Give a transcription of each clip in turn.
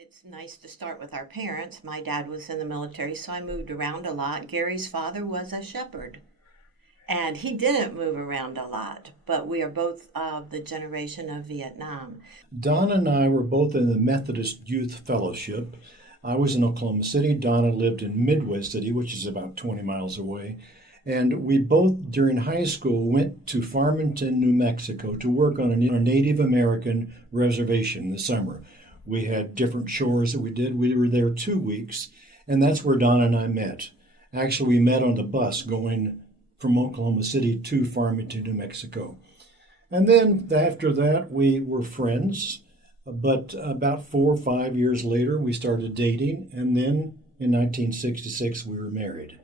It's nice to start with our parents. My dad was in the military, so I moved around a lot. Gary's father was a shepherd, and he didn't move around a lot, but we are both of the generation of Vietnam. Donna and I were both in the Methodist Youth Fellowship. I was in Oklahoma City. Donna lived in Midwest City, which is about 20 miles away. And we both, during high school, went to Farmington, New Mexico to work on a Native American reservation in the summer. We had different chores that we did. We were there 2 weeks, and that's where Donna and I met. Actually, we met on the bus going from Oklahoma City to Farmington, New Mexico. And then after that, we were friends. But about 4 or 5 years later, we started dating. And then in 1966, we were married.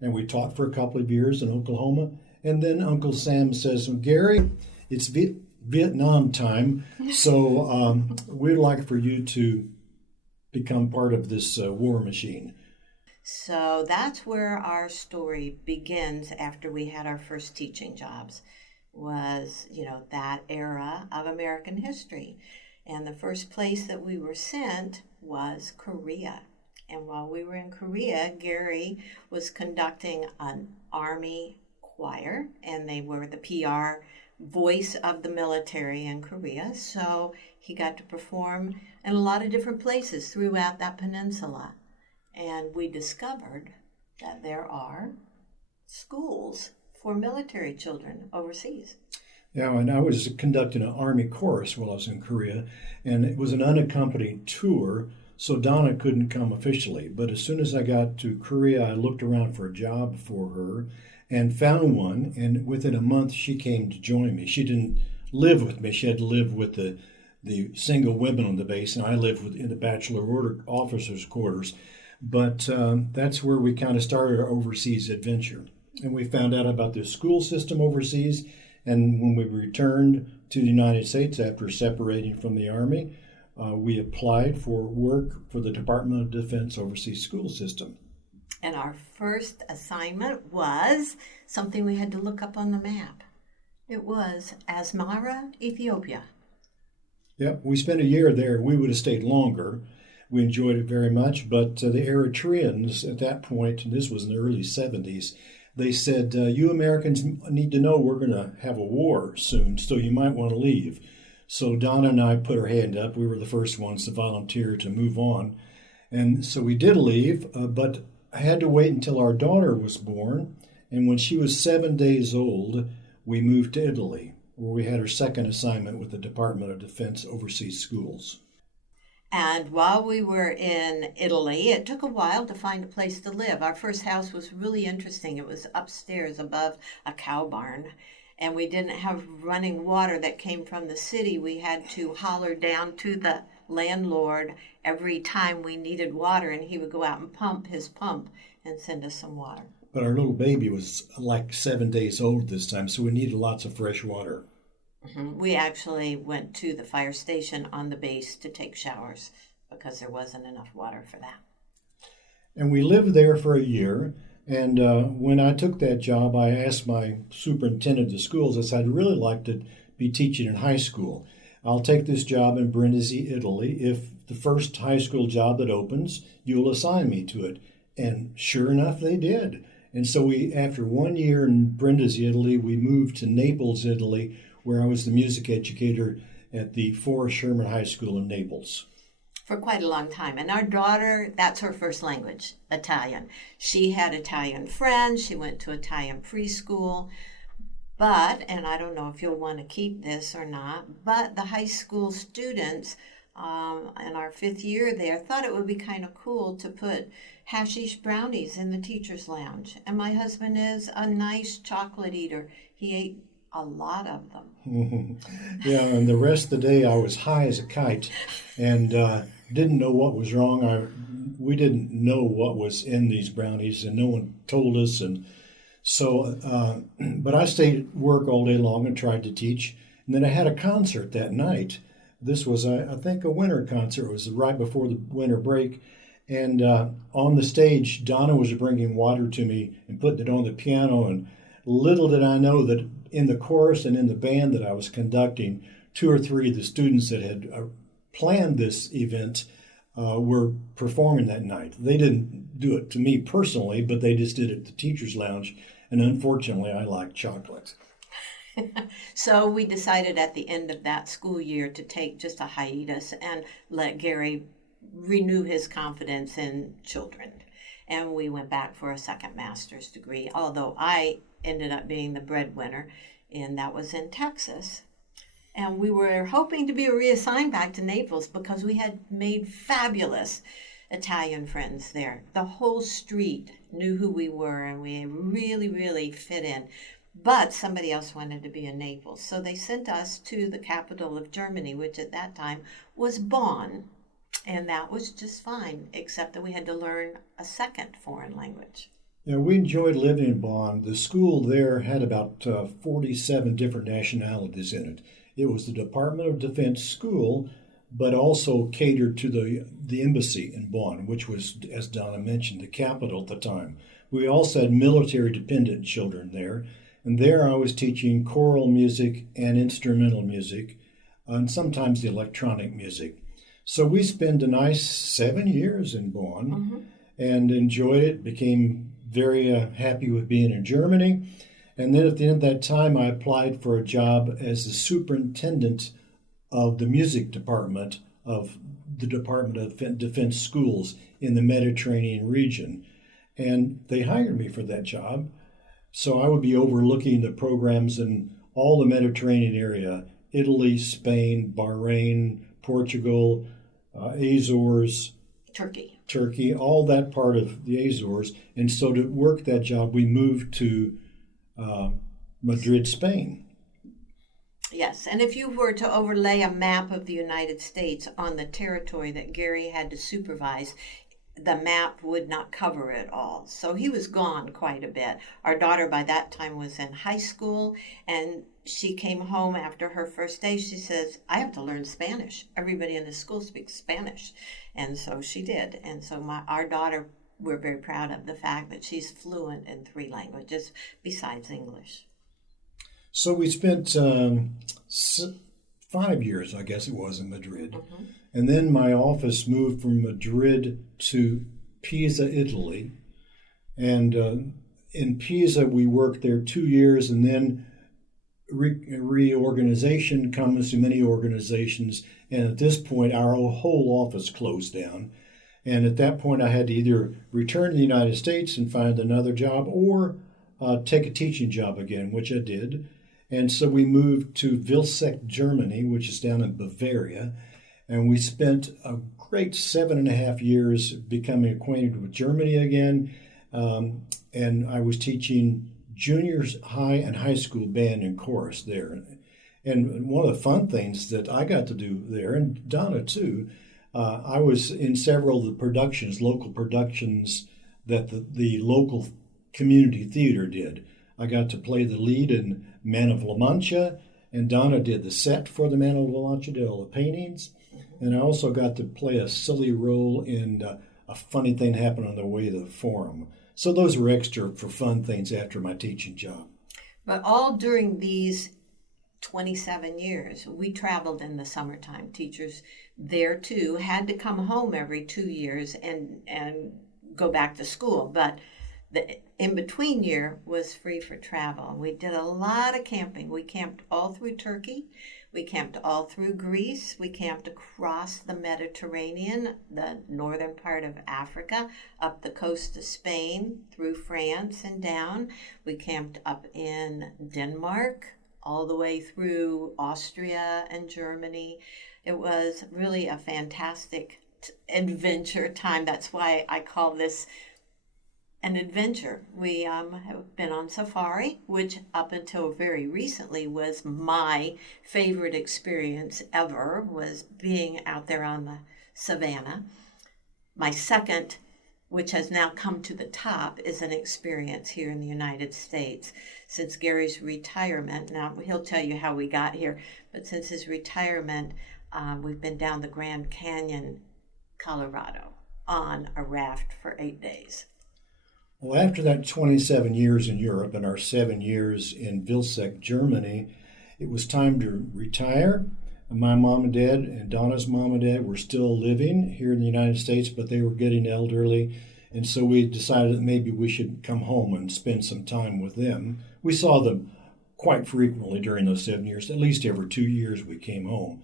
And we talked for a couple of years in Oklahoma. And then Uncle Sam says, Gary, it's Vietnam time. So we'd like for you to become part of this war machine. So that's where our story begins after we had our first teaching jobs, was, that era of American history. And the first place that we were sent was Korea. And while we were in Korea, Gary was conducting an Army choir, and they were the PR voice of the military in Korea. So he got to perform in a lot of different places throughout that peninsula. And we discovered that there are schools for military children overseas. Yeah, and I was conducting an Army chorus while I was in Korea, and it was an unaccompanied tour, so Donna couldn't come officially. But as soon as I got to Korea, I looked around for a job for her and found one, and within a month she came to join me. She didn't live with me. She had to live with the single women on the base, and I lived in the bachelor order officers' quarters. But that's where we kind of started our overseas adventure. And we found out about the school system overseas. And when we returned to the United States after separating from the Army, we applied for work for the Department of Defense overseas school system. And our first assignment was something we had to look up on the map. It was Asmara, Ethiopia. Yep, we spent a year there. We would have stayed longer. We enjoyed it very much, but the Eritreans at that point, and this was in the early 70s, they said, you Americans need to know we're going to have a war soon, so you might want to leave. So Donna and I put our hand up. We were the first ones to volunteer to move on. And so we did leave, but I had to wait until our daughter was born. And when she was 7 days old, we moved to Italy, where we had our second assignment with the Department of Defense overseas schools. And while we were in Italy, it took a while to find a place to live. Our first house was really interesting. It was upstairs above a cow barn, and we didn't have running water that came from the city. We had to holler down to the landlord every time we needed water, and he would go out and pump his pump and send us some water. But our little baby was like 7 days old this time, so we needed lots of fresh water. We actually went to the fire station on the base to take showers because there wasn't enough water for that. And we lived there for a year. And when I took that job, I asked my superintendent of the schools, I said, I'd really like to be teaching in high school. I'll take this job in Brindisi, Italy. If the first high school job that opens, you'll assign me to it. And sure enough, they did. And so after 1 year in Brindisi, Italy, we moved to Naples, Italy, where I was the music educator at the Forrest Sherman High School in Naples. For quite a long time. And our daughter, that's her first language, Italian. She had Italian friends. She went to Italian preschool. But, and I don't know if you'll want to keep this or not, but the high school students in our 5th year there thought it would be kind of cool to put hashish brownies in the teacher's lounge. And my husband is a nice chocolate eater. He ate a lot of them. Yeah, and the rest of the day I was high as a kite and didn't know what was wrong. We didn't know what was in these brownies, and no one told us. And so, but I stayed at work all day long and tried to teach. And then I had a concert that night. This was, I think, a winter concert. It was right before the winter break. And on the stage, Donna was bringing water to me and putting it on the piano. And little did I know that in the chorus and in the band that I was conducting, 2 or 3 of the students that had planned this event were performing that night. They didn't do it to me personally, but they just did it at the teacher's lounge. And unfortunately, I like chocolate. So we decided at the end of that school year to take just a hiatus and let Gary renew his confidence in children. And we went back for a second master's degree, although I ended up being the breadwinner, and that was in Texas. And we were hoping to be reassigned back to Naples because we had made fabulous Italian friends there. The whole street knew who we were, and we really, really fit in. But somebody else wanted to be in Naples. So they sent us to the capital of Germany, which at that time was Bonn. And that was just fine, except that we had to learn a second foreign language. Yeah, we enjoyed living in Bonn. The school there had about 47 different nationalities in it. It was the Department of Defense school, but also catered to the embassy in Bonn, which was, as Donna mentioned, the capital at the time. We also had military-dependent children there. And there I was teaching choral music and instrumental music, and sometimes the electronic music. So we spent a nice 7 years in Bonn and enjoyed it, became very happy with being in Germany. And then at the end of that time, I applied for a job as the superintendent of the music department of the Department of Defense schools in the Mediterranean region. And they hired me for that job. So I would be overlooking the programs in all the Mediterranean area, Italy, Spain, Bahrain, Portugal, Azores, Turkey, all that part of the Azores. And so to work that job, we moved to Madrid, Spain. Yes, and if you were to overlay a map of the United States on the territory that Gary had to supervise, the map would not cover it all. So he was gone quite a bit. Our daughter by that time was in high school, and she came home after her first day. She says, I have to learn Spanish. Everybody in the school speaks Spanish. And so she did. And so our daughter, we're very proud of the fact that she's fluent in 3 languages besides English. So we spent 5 years, I guess it was, in Madrid. And then my office moved from Madrid to Pisa, Italy. And in Pisa, we worked there 2 years, and then reorganization comes to many organizations. And at this point, our whole office closed down. And at that point, I had to either return to the United States and find another job or take a teaching job again, which I did. And so we moved to Vilseck, Germany, which is down in Bavaria. And we spent a great 7.5 years becoming acquainted with Germany again. And I was teaching junior high and high school band and chorus there. And one of the fun things that I got to do there, and Donna too, I was in several of the productions, local productions that the local community theater did. I got to play the lead in Man of La Mancha, and Donna did the set for the Man of La Mancha, did all the paintings. And I also got to play a silly role in a funny thing happened on the way to the forum. So those were extra for fun things after my teaching job. But all during these 27 years, we traveled in the summertime. Teachers there too had to come home every 2 years and go back to school. But the in-between year was free for travel. We did a lot of camping. We camped all through Turkey. We camped all through Greece. We camped across the Mediterranean, the northern part of Africa, up the coast of Spain, through France and down. We camped up in Denmark, all the way through Austria and Germany. It was really a fantastic adventure time. That's why I call this an adventure. We have been on safari, which up until very recently was my favorite experience ever, was being out there on the savannah. My second, which has now come to the top, is an experience here in the United States. Since Gary's retirement, now he'll tell you how we got here, but since his retirement, we've been down the Grand Canyon, Colorado, on a raft for 8 days. Well, after that 27 years in Europe and our 7 years in Vilseck, Germany, it was time to retire. My mom and dad and Donna's mom and dad were still living here in the United States, but they were getting elderly. And so we decided that maybe we should come home and spend some time with them. We saw them quite frequently during those 7 years. At least every 2 years we came home.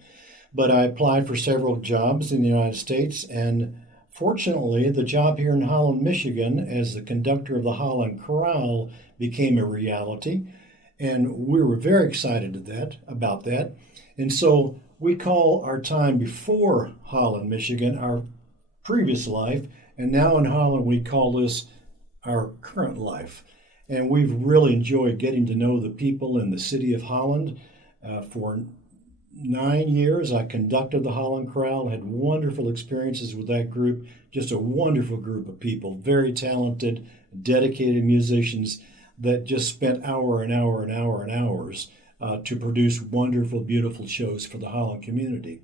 But I applied for several jobs in the United States, and fortunately, the job here in Holland, Michigan, as the conductor of the Holland Chorale became a reality. And we were very excited about that. And so we call our time before Holland, Michigan, our previous life. And now in Holland, we call this our current life. And we've really enjoyed getting to know the people in the city of Holland. For 9 years, I conducted the Holland Chorale, had wonderful experiences with that group, just a wonderful group of people, very talented, dedicated musicians that just spent hours to produce wonderful, beautiful shows for the Holland community.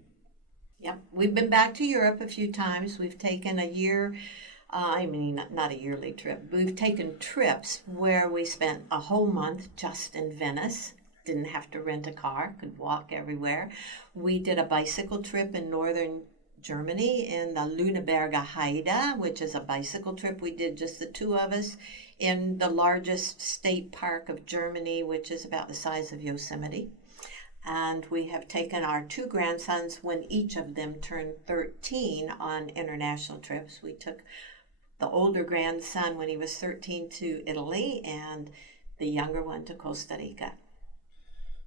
Yep, we've been back to Europe a few times. We've taken a year, not a yearly trip. We've taken trips where we spent a whole month just in Venice. Didn't have to rent a car, could walk everywhere. We did a bicycle trip in northern Germany in the Lüneburger Heide, which is a bicycle trip. We did just the two of us in the largest state park of Germany, which is about the size of Yosemite. And we have taken our two grandsons when each of them turned 13 on international trips. We took the older grandson when he was 13 to Italy and the younger one to Costa Rica.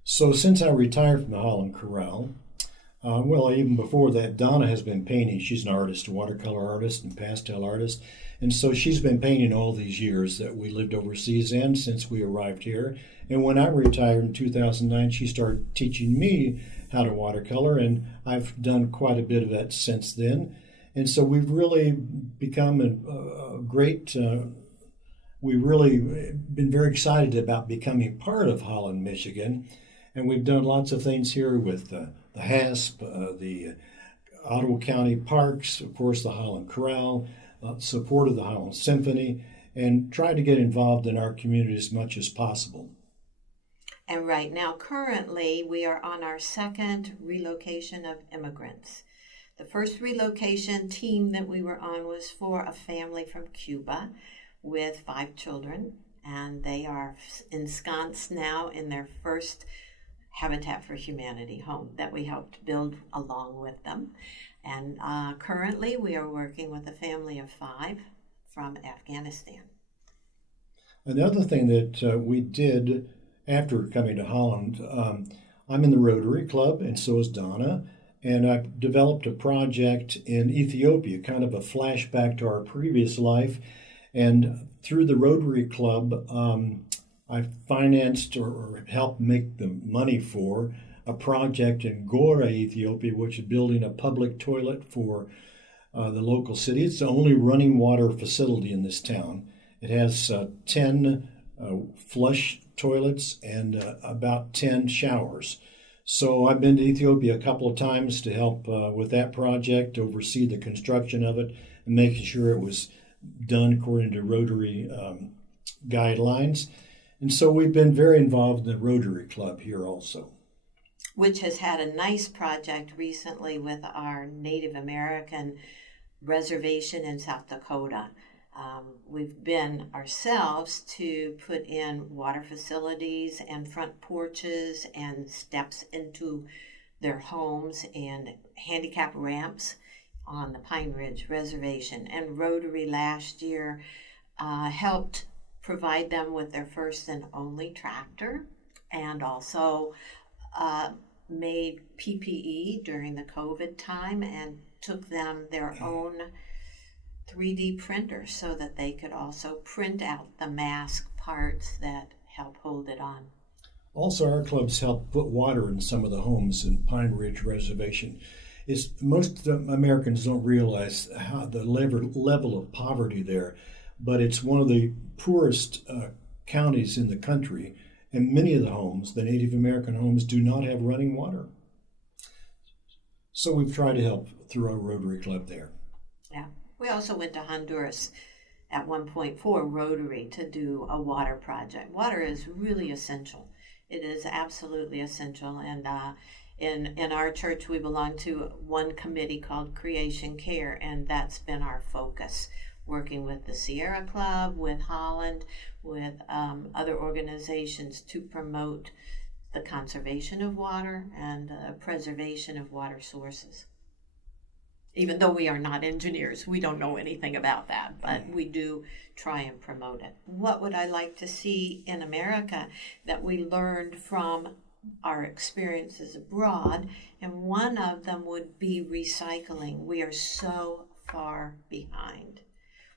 So since I retired from the Holland Chorale, even before that, Donna has been painting. She's an artist, a watercolor artist and pastel artist. And so she's been painting all these years that we lived overseas and since we arrived here. And when I retired in 2009, she started teaching me how to watercolor, and I've done quite a bit of that since then. And so we've really become a great, we've really been very excited about becoming part of Holland, Michigan. And we've done lots of things here with the HASP, the Ottawa County Parks, of course, the Holland Chorale, supported the Holland Symphony, and tried to get involved in our community as much as possible. And right now, currently, we are on our second relocation of immigrants. The first relocation team that we were on was for a family from Cuba with 5 children, and they are ensconced now in their first Habitat for Humanity home that we helped build along with them. And currently, we are working with a family of 5 from Afghanistan. Another thing that we did after coming to Holland, I'm in the Rotary Club, and so is Donna. And I developed a project in Ethiopia, kind of a flashback to our previous life. And through the Rotary Club, I financed or helped make the money for a project in Gora, Ethiopia, which is building a public toilet for the local city. It's the only running water facility in this town. It has 10 flush toilets and about 10 showers. So I've been to Ethiopia a couple of times to help with that project, oversee the construction of it, and making sure it was done according to Rotary guidelines. And so we've been very involved in the Rotary Club here also. Which has had a nice project recently with our Native American reservation in South Dakota. We've been ourselves to put in water facilities and front porches and steps into their homes and handicap ramps on the Pine Ridge Reservation. And Rotary last year helped provide them with their first and only tractor, and also made PPE during the COVID time and took them their own 3D printer so that they could also print out the mask parts that help hold it on. Also, our clubs help put water in some of the homes in Pine Ridge Reservation. Most Americans don't realize how the level of poverty there, but it's one of the poorest counties in the country, and many of the homes, the Native American homes, do not have running water. So we've tried to help through our Rotary Club there. Yeah. We also went to Honduras at one point for Rotary to do a water project. Water is really essential. It is absolutely essential, and In our church, we belong to one committee called Creation Care, and that's been our focus, working with the Sierra Club, with Holland, with other organizations to promote the conservation of water and preservation of water sources. Even though we are not engineers, we don't know anything about that, but we do try and promote it. What would I like to see in America that we learned from our experiences abroad? And one of them would be recycling. We are so far behind.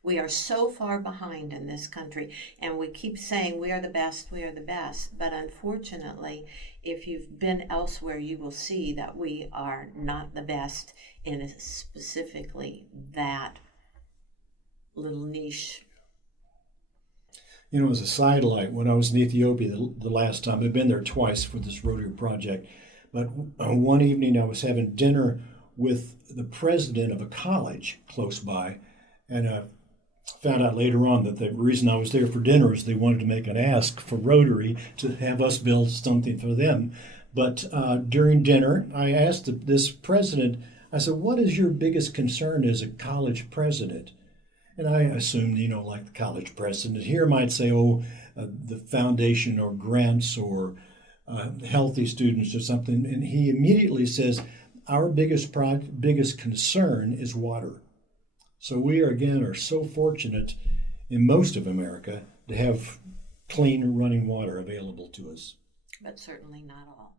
We are so far behind in this country, and we keep saying we are the best, we are the best. But unfortunately, if you've been elsewhere, you will see that we are not the best in specifically that little niche. You know, as a sidelight, when I was in Ethiopia the last time, I've been there twice for this Rotary project, but one evening I was having dinner with the president of a college close by, and found out later on that the reason I was there for dinner is they wanted to make an ask for Rotary to have us build something for them. But during dinner, I asked this president, I said, what is your biggest concern as a college president? And I assumed, you know, like the college president here might say, the foundation or grants or healthy students or something. And he immediately says, our biggest concern is water. So we are so fortunate in most of America to have clean running water available to us. But certainly not all.